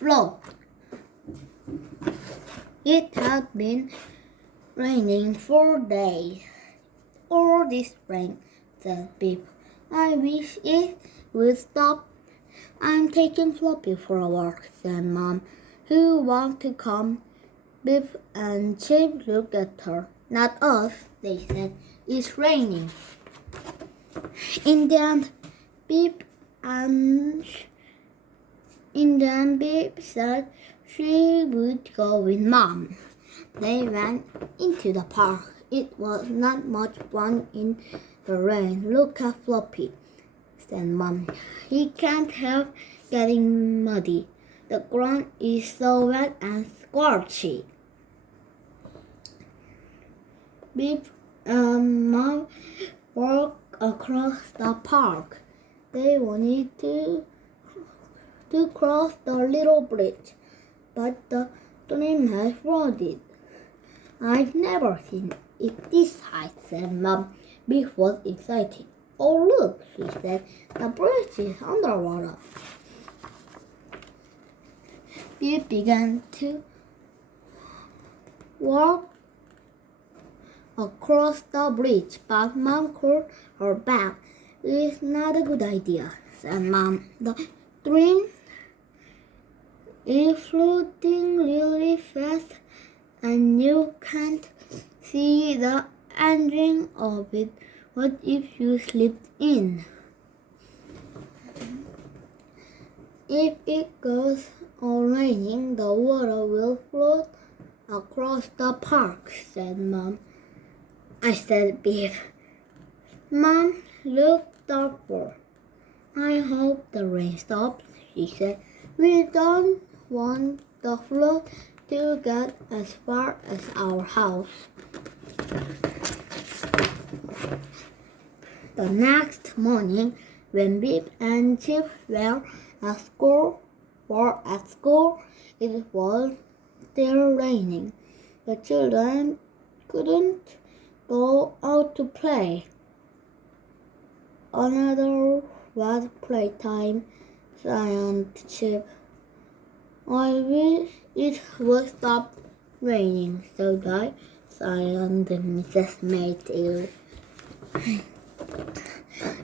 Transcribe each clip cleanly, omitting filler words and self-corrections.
float. It had been raining for days. All this rain, said Beep. I wish it would stop. I'm taking Floppy for a walk, said Mom. Who wants to come? Beep and Chip looked at her. Not us, they said. It's raining. In the end, Beep said she would go with Mom. They went into the park. It was not much fun in the rain. Look at Floppy, said Mom. He can't help getting muddy. The ground is so wet and scorchy. Beep and Mom walked across the park. They wanted to cross the little bridge, but the stream had flooded. I've never seen it this high, said Mom. Beep was excited. Oh, look, she said. The bridge is underwater. Beep began to walk across the bridge, but Mom called her back. It's not a good idea, said Mom. The stream is floating really fast, and you can't see the ending of it. What if you slipped in? If it goes on raining, the water will float across the park, said Mom. I said, Beep. Mom looked thoughtful. I hope the rain stops, she said. We don't want the flood to get as far as our house. The next morning, when Beep and Chip were at school, it was still raining. The children couldn't go out to play. Another wet playtime, sighed Chip. I wish it would stop raining, so I, sighed Mrs. Mayfield.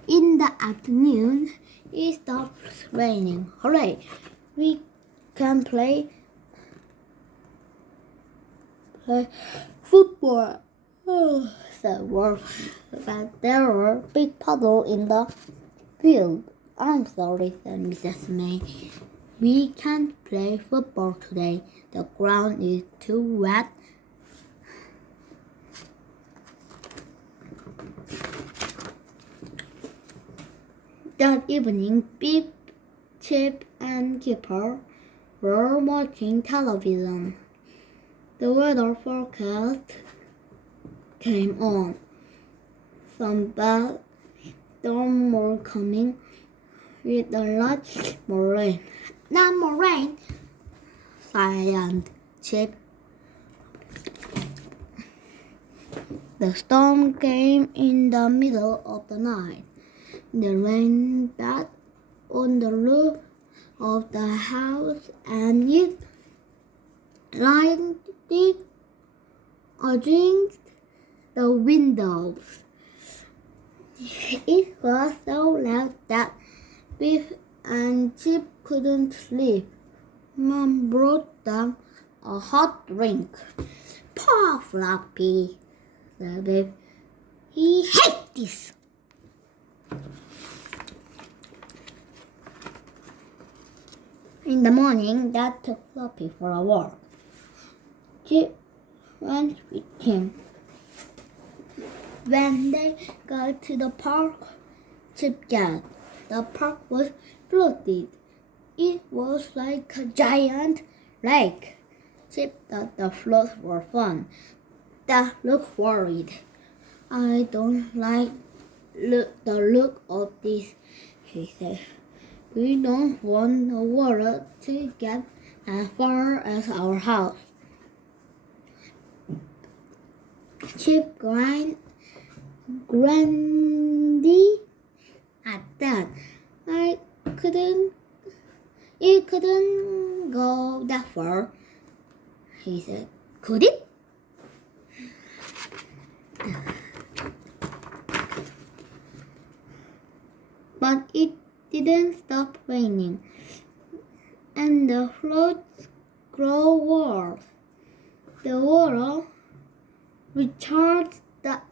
In the afternoon, it stopped raining. Hooray! We can play football, said Wolf. But there were big puddles in the field. I'm sorry, said Mrs. May. We can't play football today. The ground is too wet. That evening, Beep, Chip, and Kipper were watching television. The weather forecast came on. Some bad storms were coming with a lot more rain. Not more rain, sighed Chip. The storm came in the middle of the night. The rain beat on the roof of the house and it lighted against the windows. It was so loud that Beef and Chip couldn't sleep. Mom brought them a hot drink. Poor Floppy, said Beef. He hates this. In the morning, Dad took Floppy for a walk. Chip went with him. When they got to the park, Chip yelled. The park was flooded. It was like a giant lake. Chip thought the floods were fun. Dad looked worried. I don't like the look of this, he said. We don't want the water to get as far as our house. Chip grinded at that. It couldn't go fall, he said. Could it? But it didn't stop raining, and the floods grew worse. The water recharged the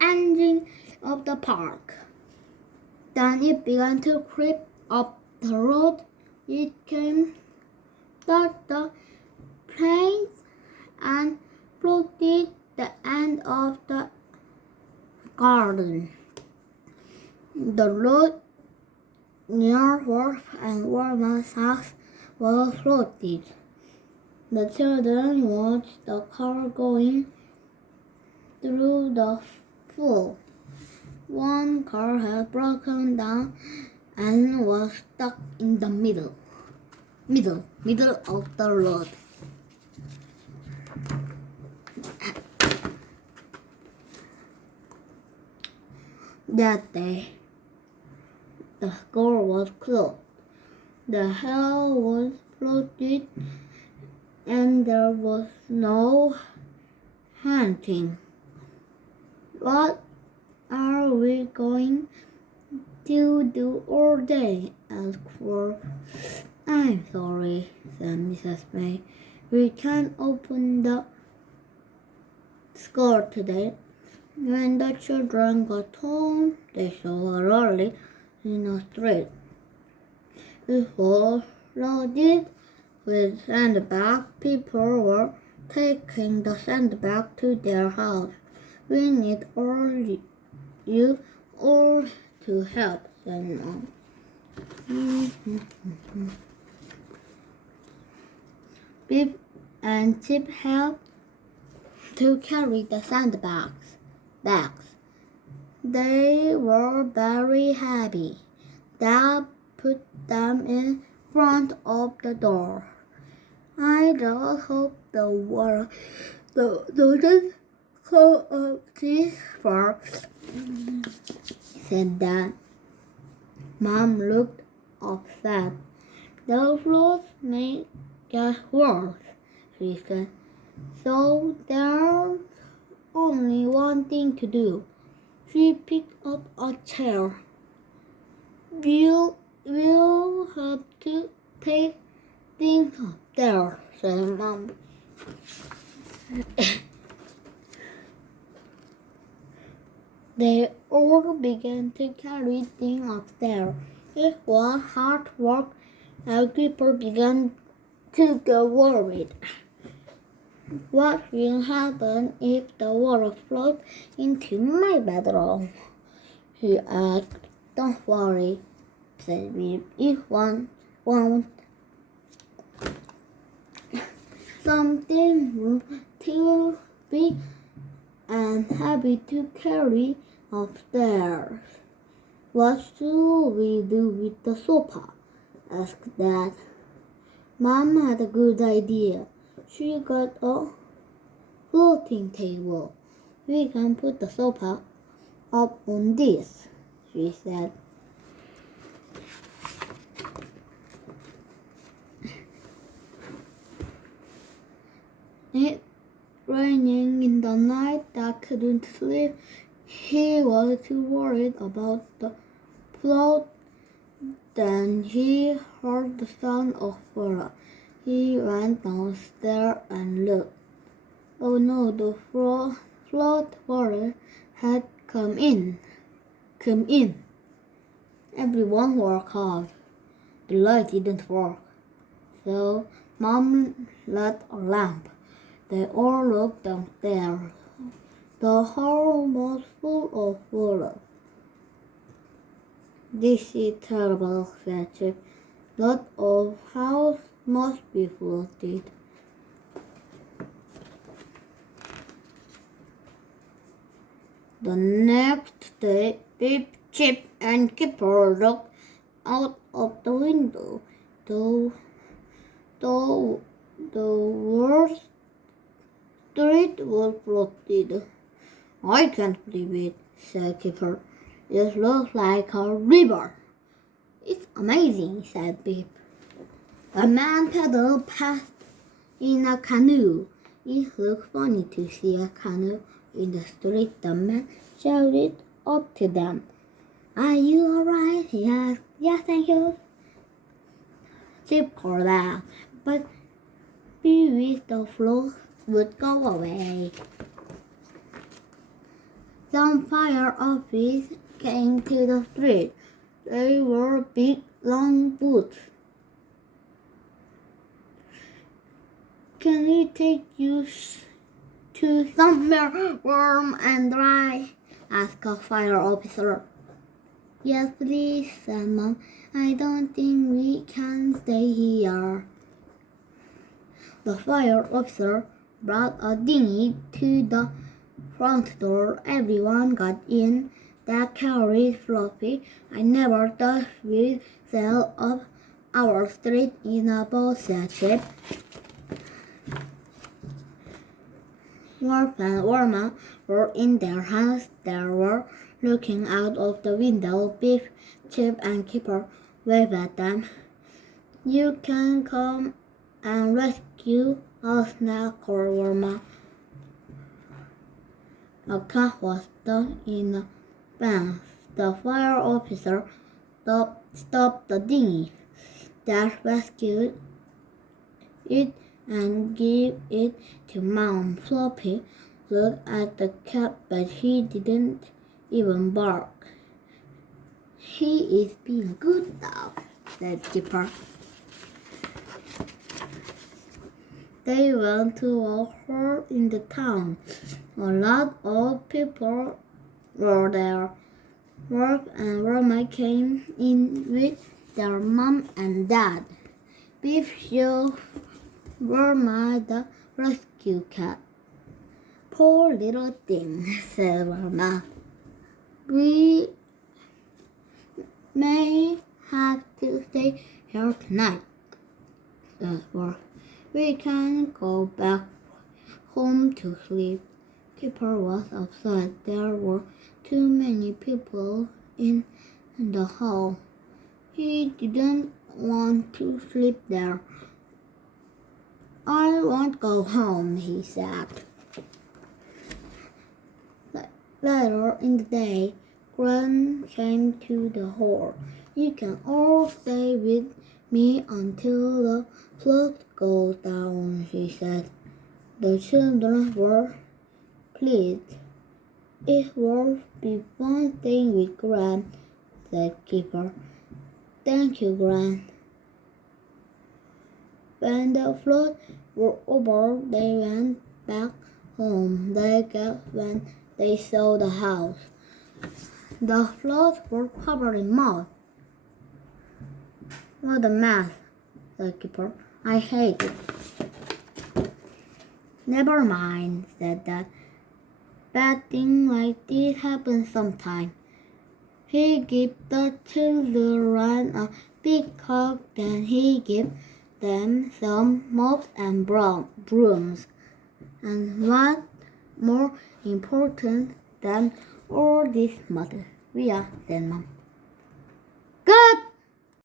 engine of the park. Then it began to creep up the road. It came to the plains and flooded the end of the garden. The road near Wolf and Warman's house was flooded. The children watched the car going through the flood. One car had broken down and was stuck in the middle of the road. That day, the school was closed. The hell was flooded, and there was no hunting. What are we going to do all day? Asked Wolf. I'm sorry, said Mrs. May. We can't open the school today. When the children got home, they saw a lorry in the street. It was loaded with sandbags. People were taking the sandbag to their house. We need you all to help, said Mom. Bip and Chip helped to carry the sandbags. They were very heavy. Dad put them in front of the door. I just hope the water doesn't come up this far, said Dad. Mom looked upset. The floods may get worse, she said. So there's only one thing to do. She picked up a chair. We'll have to take things up there, said Mom. They all began to carry things upstairs. It was hard work, and people began to get worried. What will happen if the water flows into my bedroom? He asked. Don't worry, said Bip. It won't. Something too big and heavy to carry upstairs. What should we do with the sofa? Asked Dad. Mom had a good idea. She got a floating table. We can put the sofa up on this, she said. It raining in the night. Dad couldn't sleep. He was too worried about the flood. Then he heard the sound of water. He went downstairs and looked. Oh no, the flood water had come in. Everyone woke up. The light didn't work. So Mom lit a lamp. They all looked downstairs. The hall was full of water. This is terrible, said Chip. Lot of house must be flooded. The next day, Bip, Chip, and Kipper looked out of the window. The worst street was flooded. I can't believe it, said Kipper. It looks like a river. It's amazing, said Bip. A man paddled past in a canoe. It looked funny to see a canoe in the street. The man shouted up to them. Are you alright? He asked. Yes, thank you. Chip called out, but he wished the float would go away. Some fire officers came to the street. They wore big, long boots. Can we take you to somewhere warm and dry? Asked a fire officer. Yes, please, said Mom. I don't think we can stay here. The fire officer brought a dinghy to the front door. Everyone got in. That carried Floppy. I never thought we'd sail up our street in a boat, said Chip. Worf and Worma were in their house. They were looking out of the window. Biff, Chip, and Kipper waved at them. You can come and rescue us now, called Worma. A cat was stuck in the bank. The fire officer stopped the dinghy. Dad rescued it and gave it to Mom. Floppy looked at the cat, but he didn't even bark. He is being a good dog, said Kipper. They went to a hall in the town. A lot of people were there. Worf and Roma came in with their mom and dad. Biff showed Roma the rescue cat. Poor little thing, said Roma. We may have to stay here tonight, said Worf. We can go back home to sleep. Kipper was upset. There were too many people in the hall. He didn't want to sleep there. I won't go home, he said. Later in the day, Gran came to the hall. You can all stay with me until the flood goes down, she said. The children were pleased. It will be fun staying with Gran, said Kipper. Thank you, Gran. When the flood was over, they went back home. They gasped when they saw the house. The floors were covered in mud. What a mess, said Kipper. I hate it. Never mind, said Dad. Bad things like this happen sometimes. He gave the children a big hug, then he gave them some mops and brooms. And what more important than all this, Mother? We are, said Mom. Good!